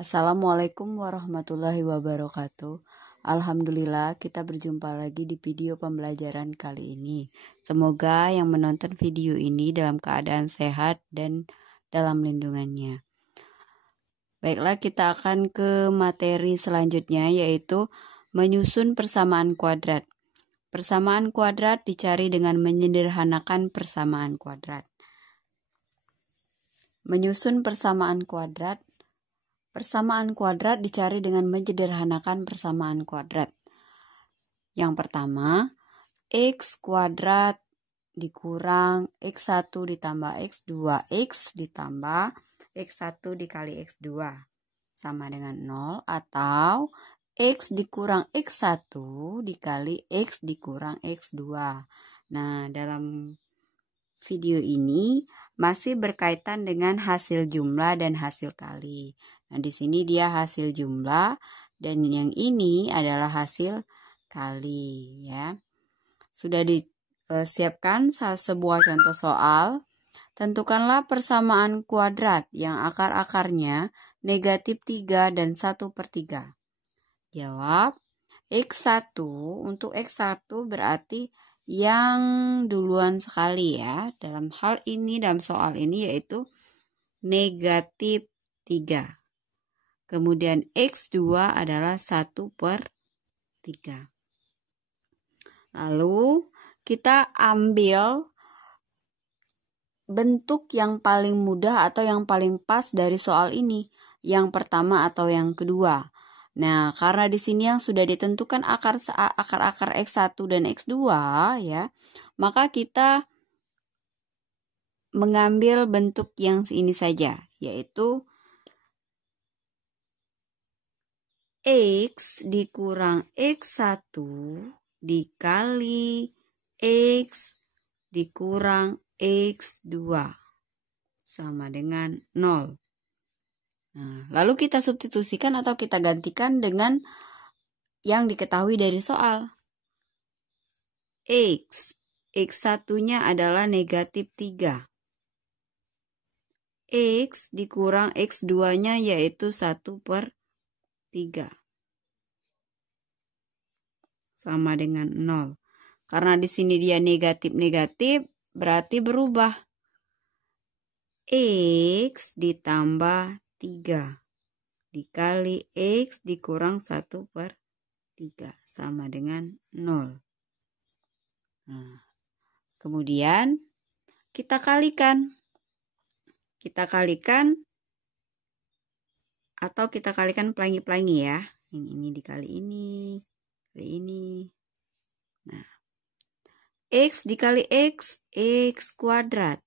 Assalamualaikum warahmatullahi wabarakatuh. Alhamdulillah kita berjumpa lagi di video pembelajaran kali ini. Semoga yang menonton video ini dalam keadaan sehat dan dalam lindungannya. Baiklah, kita akan ke materi selanjutnya, yaitu menyusun persamaan kuadrat. Persamaan kuadrat dicari dengan menyederhanakan persamaan kuadrat. Menyusun persamaan kuadrat. Persamaan kuadrat dicari dengan menyederhanakan persamaan kuadrat. Yang pertama, x kuadrat dikurang x1 ditambah x2, x ditambah x1 dikali x2 sama dengan 0, atau x dikurang x1 dikali x dikurang x2. Nah, dalam video ini masih berkaitan dengan hasil jumlah dan hasil kali. Nah, di sini dia hasil jumlah dan yang ini adalah hasil kali, ya. Sudah disiapkan sebuah contoh soal. Tentukanlah persamaan kuadrat yang akar-akarnya negatif 3 dan 1/3. Jawab, x1, untuk x1 berarti yang duluan sekali, ya. Dalam hal ini, dalam soal ini yaitu negatif 3. Kemudian x2 adalah 1/3. Lalu kita ambil bentuk yang paling mudah atau yang paling pas dari soal ini. Yang pertama atau yang kedua. Nah, karena di sini yang sudah ditentukan akar-akar x1 dan x2, ya, maka kita mengambil bentuk yang ini saja, yaitu x dikurang x1 dikali x dikurang x2 sama dengan 0. Nah, lalu kita substitusikan atau kita gantikan dengan yang diketahui dari soal. X1-nya adalah negatif 3. X dikurang x2-nya yaitu 1/3. Sama dengan 0. Karena di sini dia negatif-negatif, berarti berubah. X ditambah 3 dikali x dikurang 1/3 sama dengan 0. Nah, kemudian kita kalikan. Kita kalikan atau kita kalikan pelangi-pelangi, ya. Ini dikali ini. Nah, x dikali x kuadrat.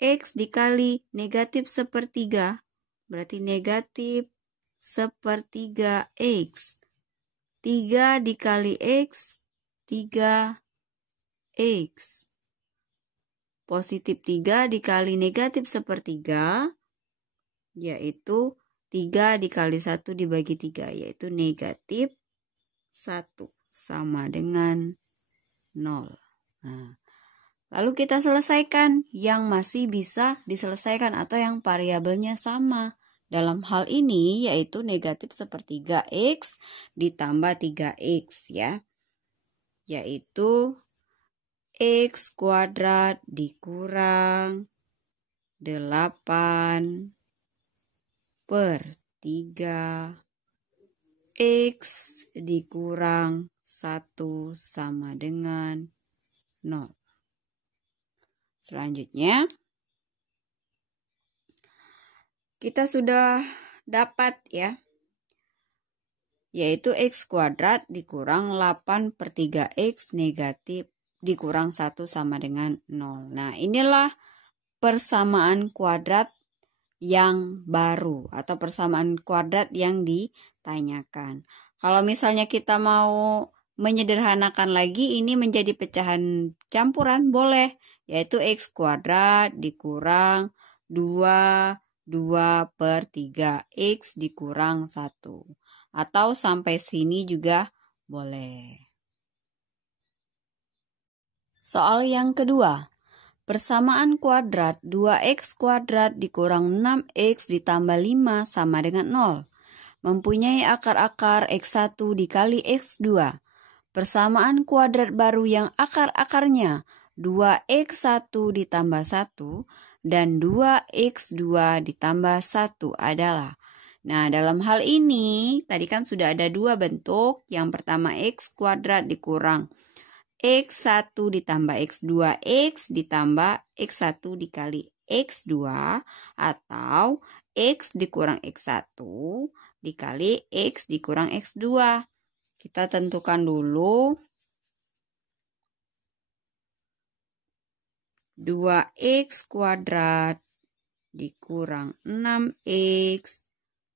X dikali negatif 1/3 berarti negatif 1/3 x. 3 dikali x 3x. Positif 3 dikali negatif 1/3 yaitu 3 dikali 1 dibagi 3, yaitu negatif 1 sama dengan 0. Nah, lalu kita selesaikan yang masih bisa diselesaikan atau yang variabelnya sama. Dalam hal ini yaitu negatif 1/3 x ditambah 3x, ya. Yaitu x kuadrat dikurang 8/3 x dikurang 1 sama dengan 0. Selanjutnya, kita sudah dapat, ya, yaitu x kuadrat dikurang 8/3 x negatif dikurang 1 sama dengan 0. Nah, inilah persamaan kuadrat yang baru atau persamaan kuadrat yang ditanyakan. Kalau misalnya kita mau menyederhanakan lagi, ini menjadi pecahan campuran, boleh, yaitu x kuadrat dikurang 2/3 x dikurang 1. Atau sampai sini juga boleh. Soal yang kedua. Persamaan kuadrat 2x kuadrat dikurang 6x ditambah 5 sama dengan 0. mempunyai akar-akar X1 dikali X2. Persamaan kuadrat baru yang akar-akarnya 2X1 ditambah 1 dan 2X2 ditambah 1 adalah. Nah, dalam hal ini tadi kan sudah ada dua bentuk. Yang pertama X kuadrat dikurang X1 ditambah X2X ditambah X1 dikali X2 atau X dikurang X1 dikali X dikurang X2. Kita tentukan dulu 2X kuadrat dikurang 6X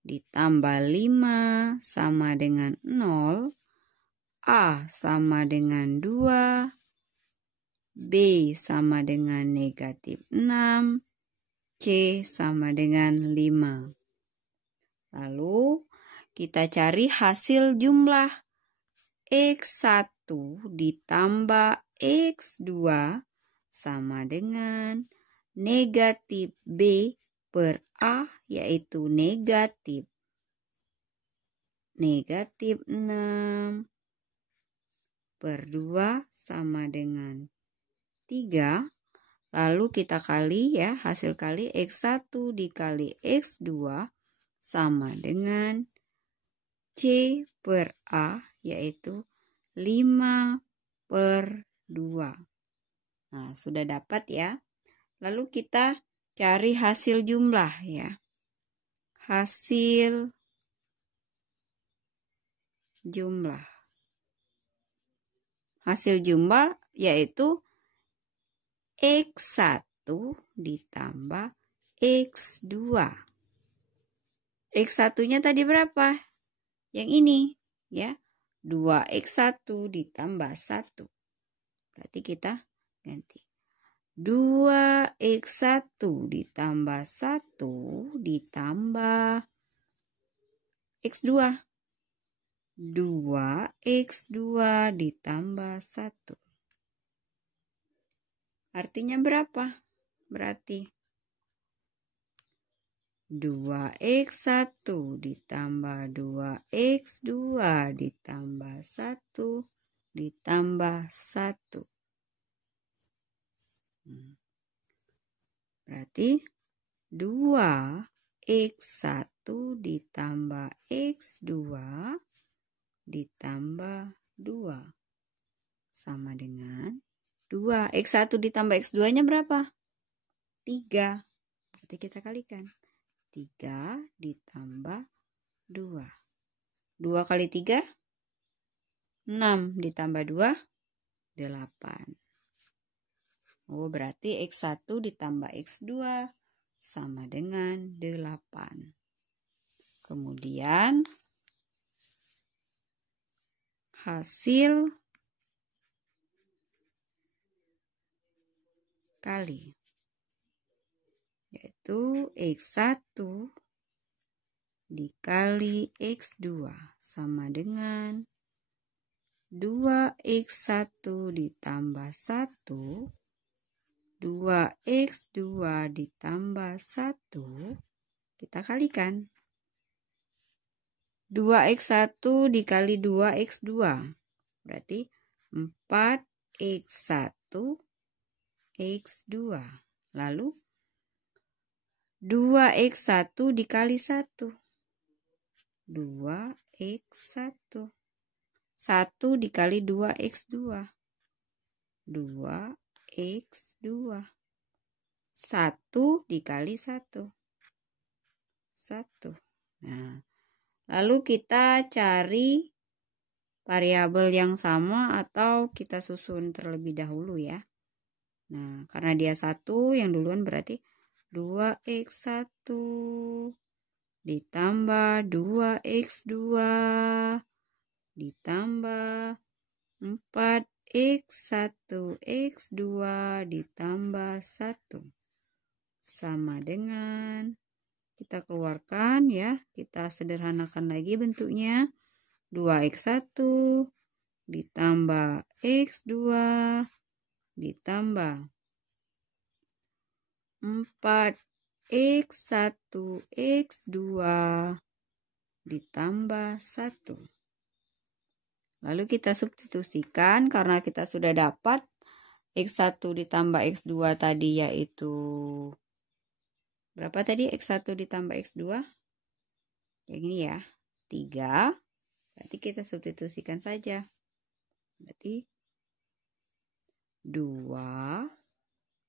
ditambah 5 sama dengan 0. A sama dengan 2, B sama dengan negatif 6, C sama dengan 5. Lalu kita cari hasil jumlah X1 ditambah X2 sama dengan negatif B per A, yaitu negatif 6 per 2 sama dengan 3. Lalu kita kali ya, hasil kali X1 dikali X2 sama dengan C per A, yaitu 5 per 2. Nah, sudah dapat ya. Lalu kita cari hasil jumlah ya. Hasil jumlah. Hasil jumlah yaitu X1 ditambah X2. X1-nya tadi berapa? Yang ini ya. 2X1 ditambah 1. Berarti kita ganti. 2X1 ditambah 1 ditambah X2. 2X2 ditambah 1. Artinya berapa? Berarti 2X1 ditambah 2X2 ditambah 1 ditambah 1. Berarti 2X1 ditambah X2 ditambah 2 sama dengan 2. X1 ditambah X2-nya berapa? 3. Berarti kita kalikan. 3 ditambah 2. 2 kali 3? 6 ditambah 2? 8. Oh, berarti X1 ditambah X2 sama dengan 8. Kemudian hasil kali, yaitu X1 dikali X2 sama dengan 2X1 ditambah 1, 2X2 ditambah 1, kita kalikan. 2X1 dikali 2X2, berarti 4X1 X2. Lalu 2X1 dikali 1. 2X1. 1 dikali 2X2. 2X2. 1 dikali 1. 1. Nah, lalu kita cari variabel yang sama atau kita susun terlebih dahulu ya. Nah, karena dia 1 yang duluan berarti 2X1 ditambah 2X2 ditambah 4X1 X2 ditambah 1 sama dengan, kita keluarkan ya, kita sederhanakan lagi bentuknya, 2X1 ditambah X2 ditambah 4X1 X2 ditambah 1. Lalu kita substitusikan karena kita sudah dapat X1 ditambah X2 tadi yaitu berapa tadi? X1 ditambah X2? Yang ini ya, 3. Berarti kita substitusikan saja. Berarti 2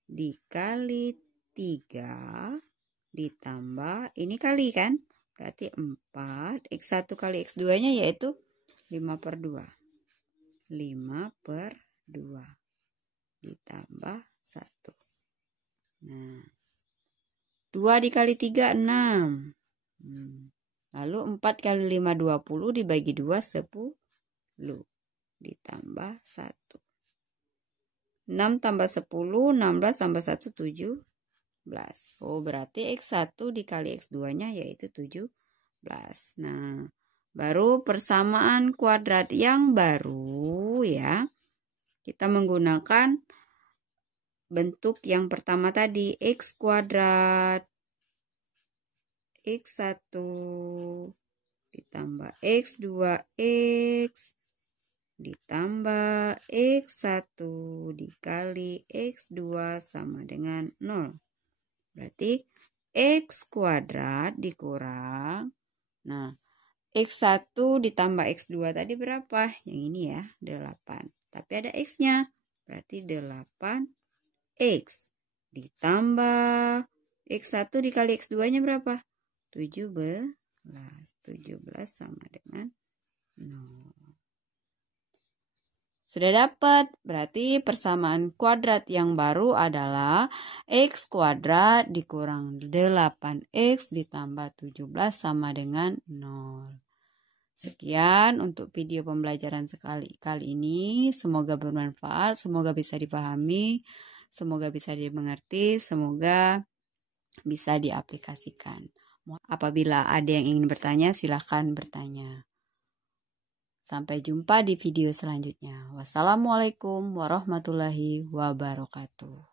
dikali 3 ditambah, ini kali kan? Berarti 4. X1 kali X2 nya yaitu 5/2. 5/2 ditambah 1. Nah, 2 dikali 3 6. Lalu 4 kali 5 20 dibagi 2 10 ditambah 1. 6 tambah 10, 16 tambah 1 17. Oh, berarti X1 dikali X2 nya yaitu 17. Nah, baru persamaan kuadrat yang baru ya. Kita menggunakan bentuk yang pertama tadi, X kuadrat X1 ditambah X2X ditambah X1 dikali X2 sama dengan 0. Berarti X kuadrat dikurang. Nah, X1 ditambah X2 tadi berapa? Yang ini ya, 8. Tapi ada X-nya. Berarti 8X ditambah X1 dikali X2-nya berapa? 17. 17 sama dengan 0. Sudah dapat. Berarti persamaan kuadrat yang baru adalah X kuadrat dikurang 8X ditambah 17 sama dengan 0. Sekian untuk video pembelajaran kali ini. Semoga bermanfaat, semoga bisa dipahami, semoga bisa dimengerti, semoga bisa diaplikasikan. Apabila ada yang ingin bertanya, silakan bertanya. Sampai jumpa di video selanjutnya. Wassalamualaikum warahmatullahi wabarakatuh.